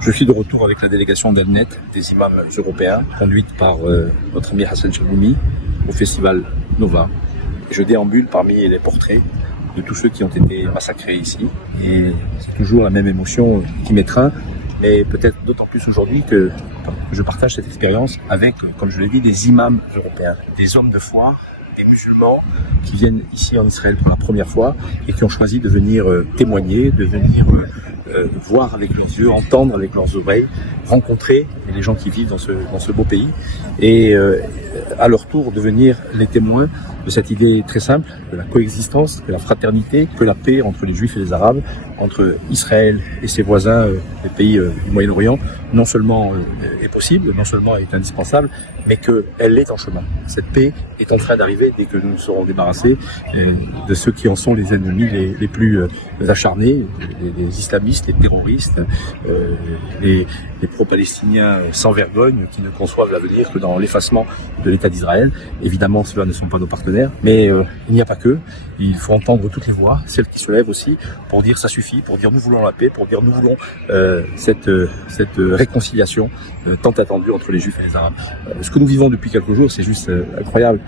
Je suis de retour avec la délégation d'Elnet, des imams européens, conduite par notre ami Hassan Chalmoumi, au festival Nova. Je déambule parmi les portraits de tous ceux qui ont été massacrés ici. Et c'est toujours la même émotion qui m'étreint, mais peut-être d'autant plus aujourd'hui que je partage cette expérience avec, comme je l'ai dit, des imams européens, des hommes de foi, des musulmans qui viennent ici en Israël pour la première fois et qui ont choisi de venir témoigner, de venir voir avec leurs yeux, entendre avec leurs oreilles, rencontrer les gens qui vivent dans ce beau pays et à leur tour devenir les témoins de cette idée très simple, de la coexistence, de la fraternité, que la paix entre les Juifs et les Arabes, entre Israël et ses voisins, les pays du Moyen-Orient, non seulement est possible, non seulement est indispensable, mais qu'elle est en chemin. Cette paix est en train d'arriver dès que nous serons débarrassés de ceux qui en sont les ennemis les plus acharnés, les islamistes, les terroristes, les pro-palestiniens sans vergogne qui ne conçoivent l'avenir que dans l'effacement de l'État d'Israël. Évidemment, ceux-là ne sont pas nos partenaires, mais il n'y a pas que. Il faut entendre toutes les voix, celles qui se lèvent aussi, pour dire ça suffit, pour dire nous voulons la paix, pour dire nous voulons cette réconciliation tant attendue entre les Juifs et les Arabes. Ce que nous vivons depuis quelques jours, c'est juste incroyable,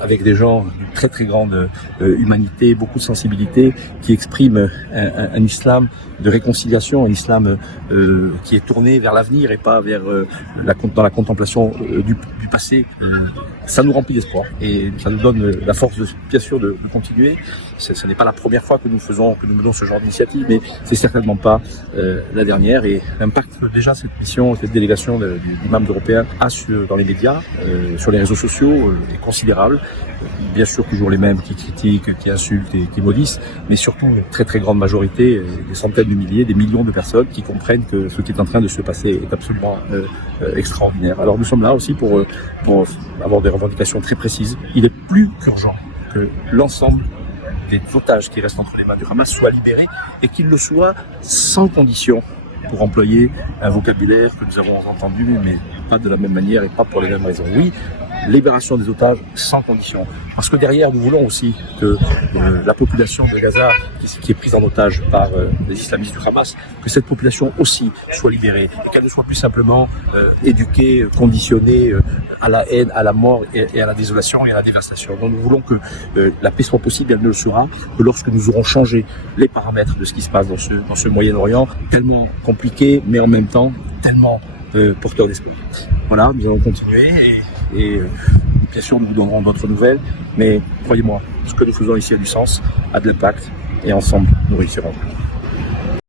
avec des gens d'une très très grande humanité, beaucoup de sensibilité, qui expriment un islam de réconciliation, un islam qui est tourné vers l'avenir et pas vers dans la contemplation du passé. Ça nous remplit d'espoir et ça nous donne la force, bien sûr, de continuer. Ce n'est pas la première fois que nous menons ce genre d'initiative, mais c'est certainement pas la dernière. Et l'impact que déjà cette mission, cette délégation d'imams européens a dans les médias, sur les réseaux sociaux, est considérable. Bien sûr, toujours les mêmes qui critiquent, qui insultent et qui maudissent, mais surtout une très très grande majorité, des centaines de milliers, des millions de personnes qui comprennent que ce qui est en train de se passer est absolument extraordinaire. Alors nous sommes là aussi pour avoir des revendications très précises. Il est plus qu'urgent que l'ensemble des otages qui restent entre les mains du Hamas soient libérés et qu'ils le soient sans condition, pour employer un vocabulaire que nous avons entendu, mais pas de la même manière et pas pour les mêmes raisons. Oui, libération des otages sans condition. Parce que derrière, nous voulons aussi que la population de Gaza, qui est prise en otage par les islamistes du Hamas, que cette population aussi soit libérée et qu'elle ne soit plus simplement éduquée, conditionnée à la haine, à la mort et à la désolation et à la dévastation. Donc nous voulons que la paix soit possible, elle ne le sera que lorsque nous aurons changé les paramètres de ce qui se passe dans ce Moyen-Orient, tellement compliqué, mais en même temps tellement porteur d'espoir. Voilà, nous allons continuer et bien sûr nous vous donnerons d'autres nouvelles, mais croyez-moi, ce que nous faisons ici a du sens, a de l'impact et ensemble nous réussirons.